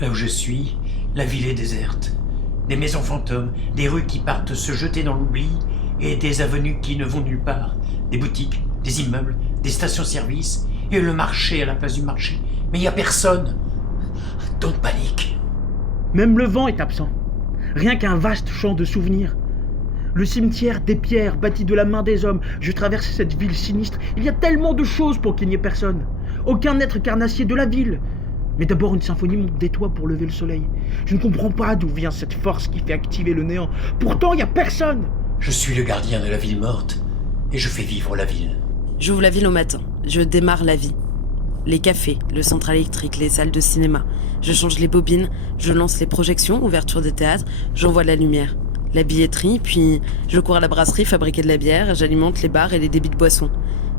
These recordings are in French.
Là où je suis, la ville est déserte. Des maisons fantômes, des rues qui partent se jeter dans l'oubli et des avenues qui ne vont nulle part. Des boutiques, des immeubles, des stations-service et le marché à la place du marché. Mais il n'y a personne. Donc panique. Même le vent est absent. Rien qu'un vaste champ de souvenirs. Le cimetière des pierres bâti de la main des hommes. Je traverse cette ville sinistre. Il y a tellement de choses pour qu'il n'y ait personne. Aucun être carnassier de la ville. Mais d'abord une symphonie monte des toits pour lever le soleil. Je ne comprends pas d'où vient cette force qui fait activer le néant. Pourtant, il n'y a personne. Je suis le gardien de la ville morte et je fais vivre la ville. J'ouvre la ville au matin. Je démarre la vie. Les cafés, le central électrique, les salles de cinéma. Je change les bobines, je lance les projections, ouverture des théâtres, j'envoie la lumière. La billetterie, puis je cours à la brasserie fabriquer de la bière, j'alimente les bars et les débits de boissons.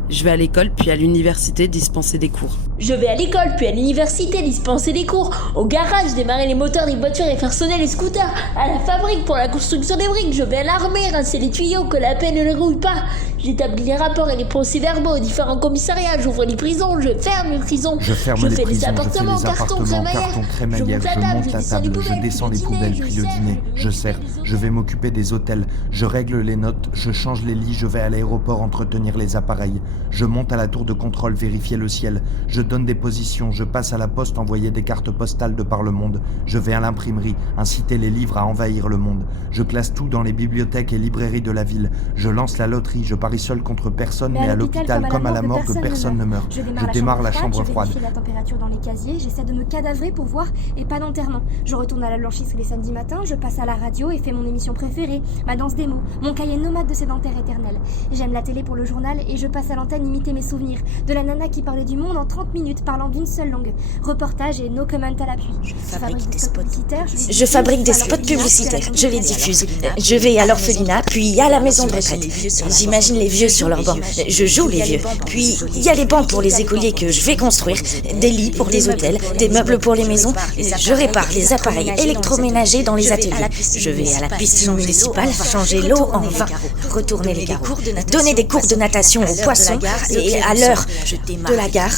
Je vais à l'école puis à l'université dispenser des cours. Je vais à l'école puis à l'université dispenser des cours. Au garage démarrer les moteurs des voitures et faire sonner les scooters. À la fabrique pour la construction des briques. Je vais à l'armée rincer les tuyaux que la paix ne les rouille pas. J'établis les rapports et les procès-verbaux aux différents commissariats. J'ouvre les prisons, je ferme les prisons. Je ferme les fais prisons, les appartements, carton, crémaillère. Je monte la table, je descends les poubelles, puis le dîner. Je sers, je vais m'occuper des hôtels. Je règle les notes, je change les lits, je vais à l'aéroport entretenir les appareils. Je monte à la tour de contrôle, vérifier le ciel. Je donne des positions, je passe à la poste, envoyer des cartes postales de par le monde. Je vais à l'imprimerie, inciter les livres à envahir le monde. Je classe tout dans les bibliothèques et librairies de la ville. Je lance la loterie, je parie seul contre personne, mais à l'hôpital comme à la morgue, personne ne meurt. Je démarre la chambre froide. Je vérifie la température dans les casiers, j'essaie de me cadavrer pour voir et pas d'enterrement. Je retourne à la blanchisserie les samedis matins, je passe à la radio et fais mon émission préférée, ma danse des mots, mon cahier nomade de sédentaire éternel. J'aime la télé pour le journal et je passe à l'antenne imiter mes souvenirs. De la nana qui parlait du monde en 30 minutes parlant d'une seule langue. Reportage et no comment à l'appui. Je fabrique des spots publicitaires, je les diffuse. Je vais à l'orphelinat, puis à la maison de retraite. J'imagine les vieux sur leurs bancs. Je joue les vieux. Puis il y a les bancs pour les écoliers que je vais construire, des lits pour les hôtels, des meubles pour les maisons. Je répare les appareils électroménagers dans les ateliers. Je vais à la piscine municipale changer l'eau en vin, retourner les carreaux, donner des cours de natation aux poissons et à l'heure de la gare,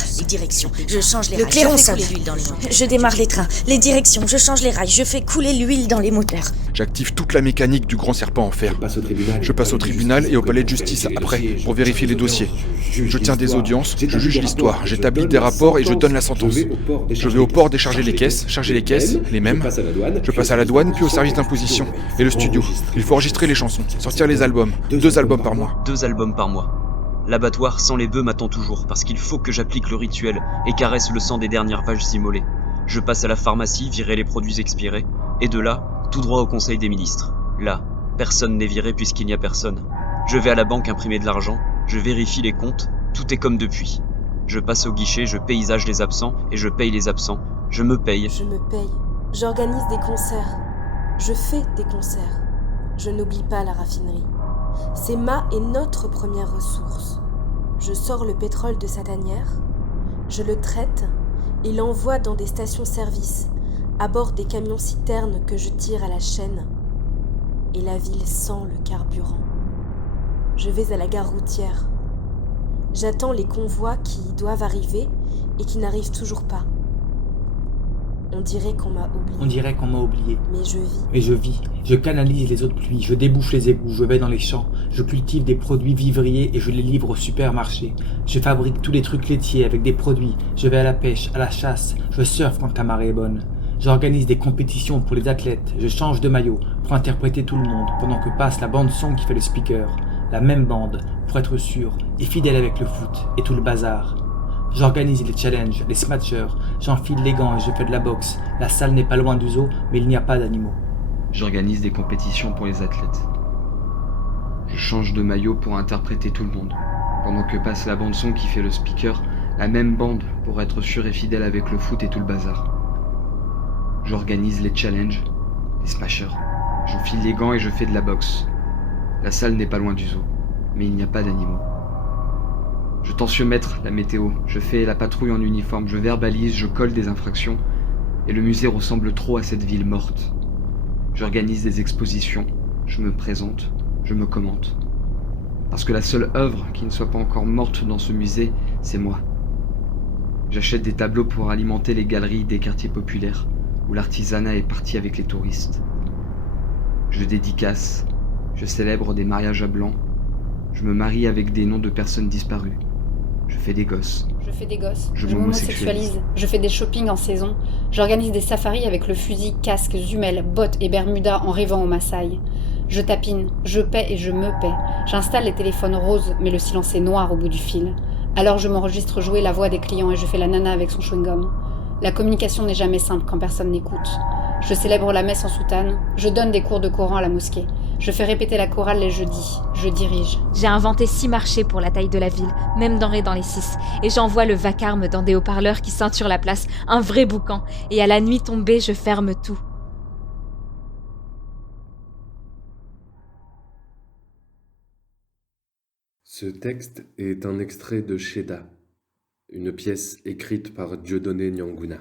le clairon sonne. Je démarre les trains, les directions, je change les rails, je fais couler l'huile dans les moteurs. J'active toute la mécanique du grand serpent en fer. Je passe au tribunal et au palais de justice après, pour vérifier les dossiers. Je tiens des audiences, je juge l'histoire, j'établis des rapports et je donne la sentence. Je vais au port décharger les caisses, les mêmes. Je passe à la douane, puis au service d'imposition. Et le studio. Il faut enregistrer les chansons, sortir les albums. 2 albums par mois. 2 albums par mois. L'abattoir sans les bœufs m'attend toujours, parce qu'il faut que j'applique le rituel et caresse le sang des dernières vaches immolées. Je passe à la pharmacie, virer les produits expirés, et de là, tout droit au conseil des ministres. Là, personne n'est viré puisqu'il n'y a personne. Je vais à la banque imprimer de l'argent, je vérifie les comptes, tout est comme depuis. Je passe au guichet, je paysage les absents, et je paye les absents. Je me paye. Je me paye. J'organise des concerts. Je fais des concerts. Je n'oublie pas la raffinerie. C'est ma et notre première ressource. Je sors le pétrole de sa tanière, je le traite et l'envoie dans des stations-service, à bord des camions-citernes que je tire à la chaîne. Et la ville sent le carburant. Je vais à la gare routière. J'attends les convois qui doivent arriver et qui n'arrivent toujours pas. On dirait qu'on m'a oublié. Mais je vis. Je canalise les eaux de pluie, je débouche les égouts, je vais dans les champs, je cultive des produits vivriers et je les livre au supermarché. Je fabrique tous les trucs laitiers avec des produits, je vais à la pêche, à la chasse, je surfe quand la marée est bonne. J'organise des compétitions pour les athlètes, je change de maillot pour interpréter tout le monde pendant que passe la bande son qui fait le speaker. La même bande, pour être sûr et fidèle avec le foot et tout le bazar. J'organise les challenges, les smatchers, j'enfile les gants et je fais de la boxe. La salle n'est pas loin du zoo, mais il n'y a pas d'animaux. J'organise des compétitions pour les athlètes. Je change de maillot pour interpréter tout le monde, pendant que passe la bande-son qui fait le speaker, la même bande pour être sûr et fidèle avec le foot et tout le bazar. J'organise les challenges, les smashers. J'enfile les gants et je fais de la boxe. La salle n'est pas loin du zoo, mais il n'y a pas d'animaux. Je tensiomètre la météo, je fais la patrouille en uniforme, je verbalise, je colle des infractions, et le musée ressemble trop à cette ville morte. J'organise des expositions, je me présente, je me commente. Parce que la seule œuvre qui ne soit pas encore morte dans ce musée, c'est moi. J'achète des tableaux pour alimenter les galeries des quartiers populaires. où l'artisanat est parti avec les touristes. Je dédicace, je célèbre des mariages à blanc, je me marie avec des noms de personnes disparues. Je fais des gosses. Je m'homosexualise, je fais des shoppings en saison, j'organise des safaris avec le fusil, casque, jumelles, bottes et bermudas en rêvant au Maasai. Je tapine, je paie et je me paie. J'installe les téléphones roses, mais le silence est noir au bout du fil. Alors je m'enregistre jouer la voix des clients et je fais la nana avec son chewing-gum. La communication n'est jamais simple quand personne n'écoute. Je célèbre la messe en soutane, je donne des cours de Coran à la mosquée. Je fais répéter la chorale les jeudis, je dirige. J'ai inventé 6 marchés pour la taille de la ville, même denrées dans les 6. Et j'envoie le vacarme dans des haut-parleurs qui ceinturent la place, un vrai boucan. Et à la nuit tombée, je ferme tout. Ce texte est un extrait de Sheda, une pièce écrite par Dieudonné Nianguna.